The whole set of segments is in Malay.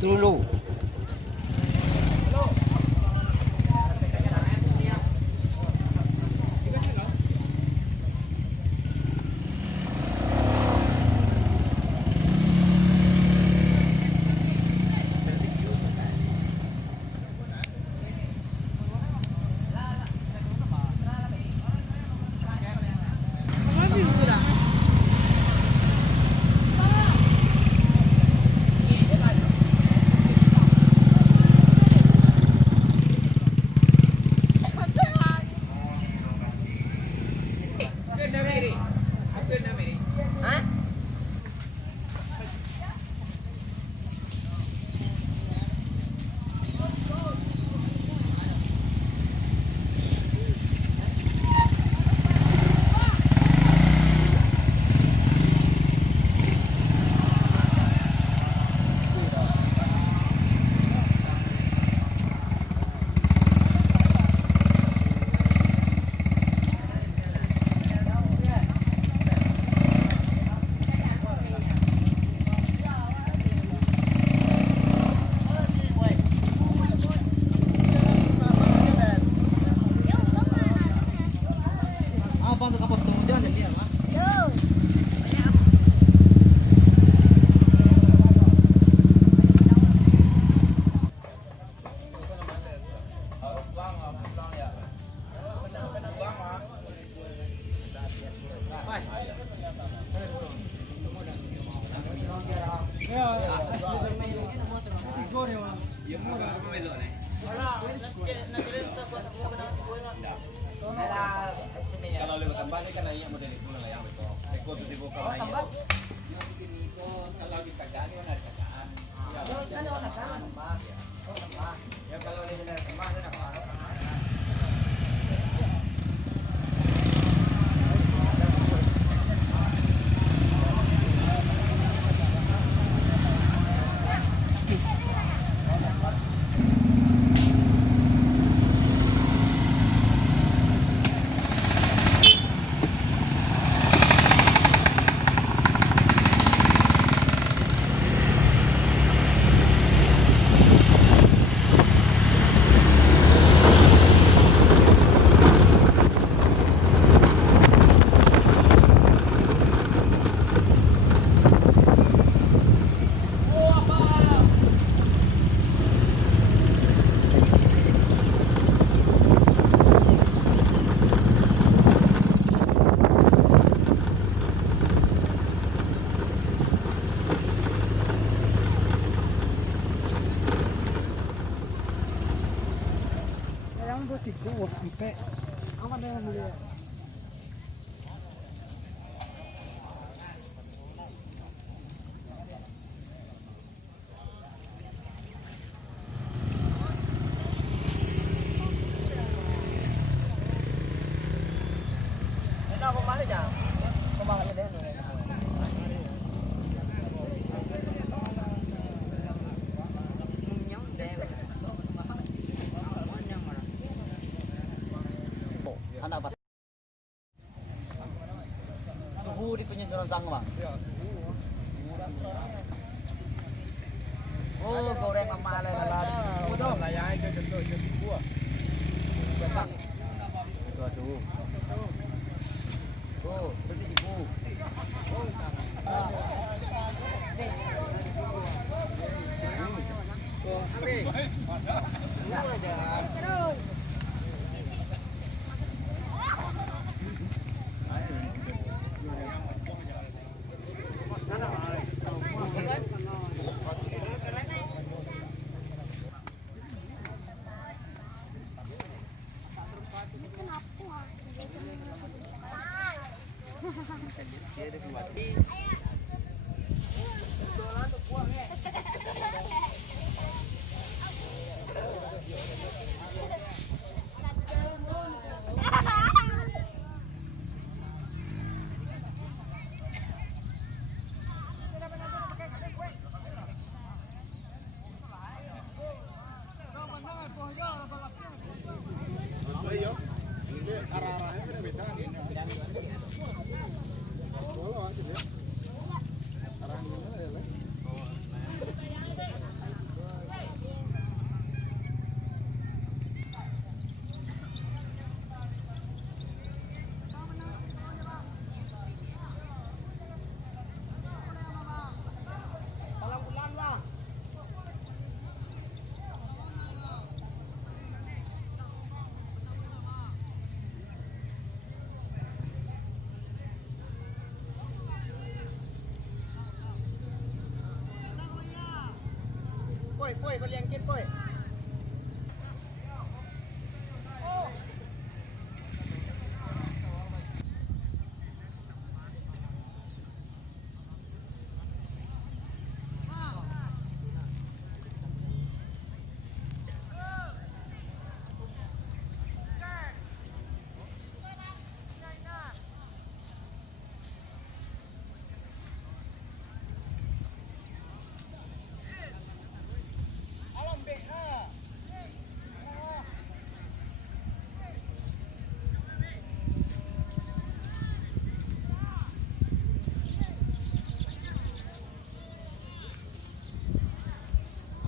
dulu. Kalau lewat tambah ini kan ayah model itu lah yang betul. Ekor tu dibuka lagi. Mungkin itu kalau dikacang itu ada kacang. Ya, kalau ada tambah. Ya kalau ada tambah ada apa? Sampai aman yang beli. Suhu di penyedotan sang bang. Oh, goreng sama ala lala. Udah lah ya itu contoh buah. Itu suhu. Oh, pergi ibu. กล้วยเขาเลี้ยงกินกล้วย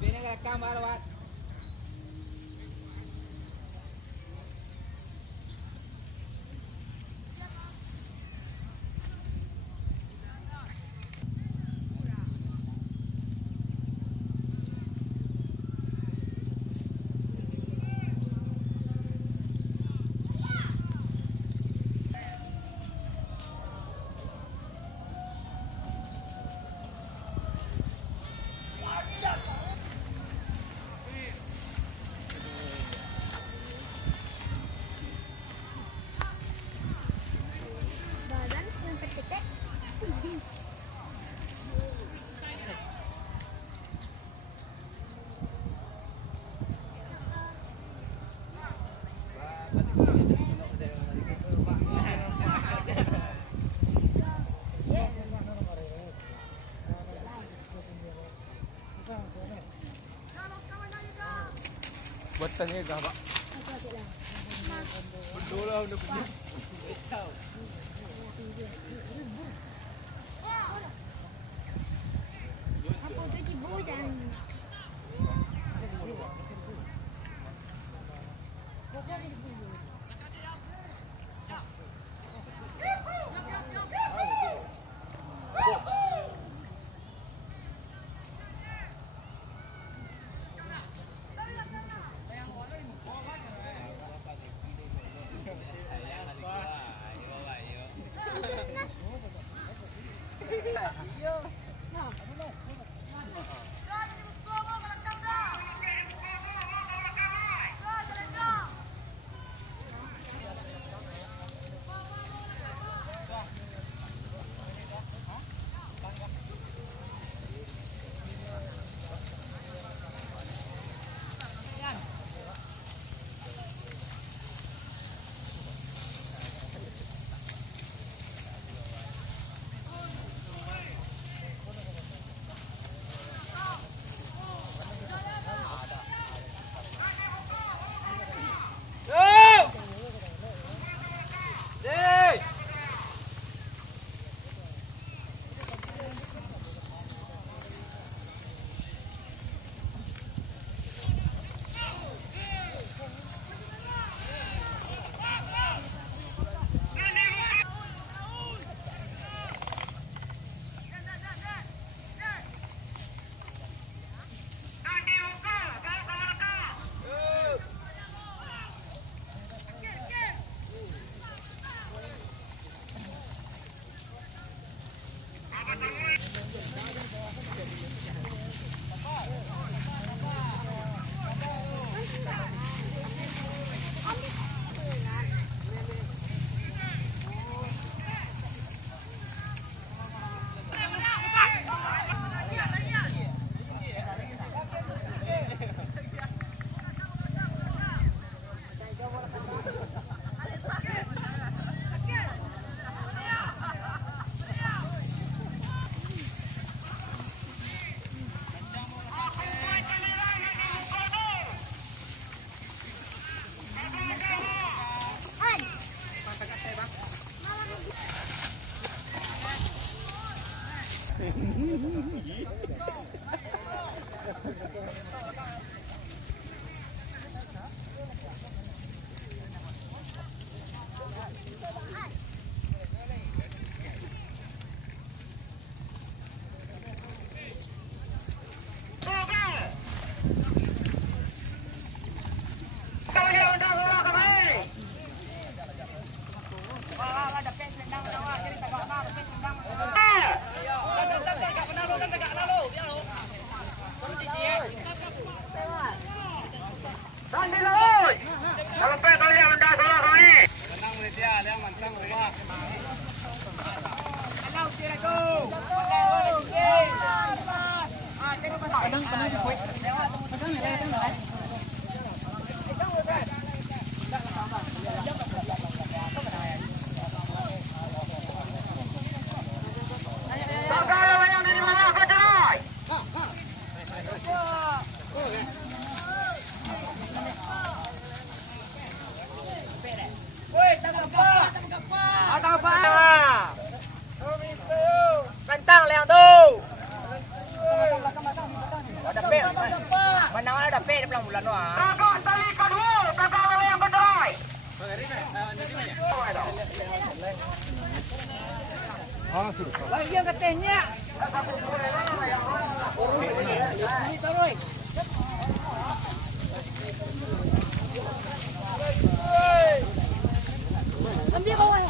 Viene la cámara, va. Badan yang ketek. Buat tanya dah, Pak. Berdoa udah punya. Apa tu cibu dan Tegak benar lo, tegak benar lo, biar lo. Terus Kantang yang tu. Ada pe. Menang ada pe di belakang bulan tu. Kakak tali kedua, kakak yang kedai. Lagi yang katanya. Ini taruh. Ambil bawah.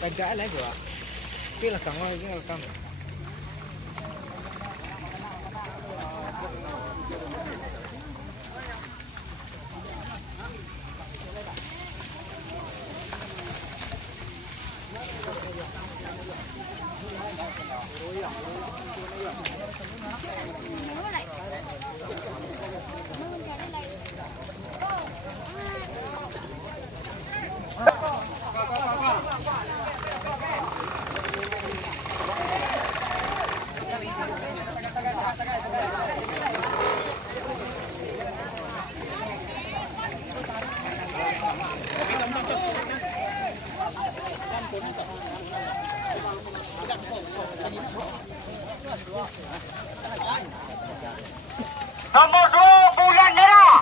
Pagka lại vừa, kia là cẳng ơi, kia là cẳng. Nomor 2 bulan merah.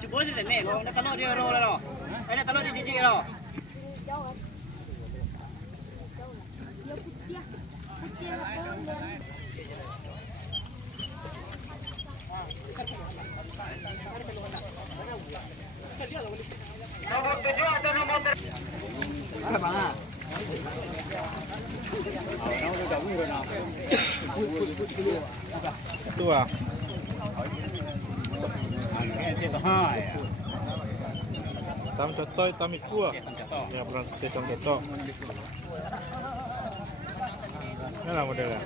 Chị bố sẽ mẹ nó tao lôi đi rồi rồi. Đây là tao lôi đi chị rồi. Ada bang ah. Tu à? Tam cotoy, tam ikua. Ya berarti tam cotok. Ini lah modelnya.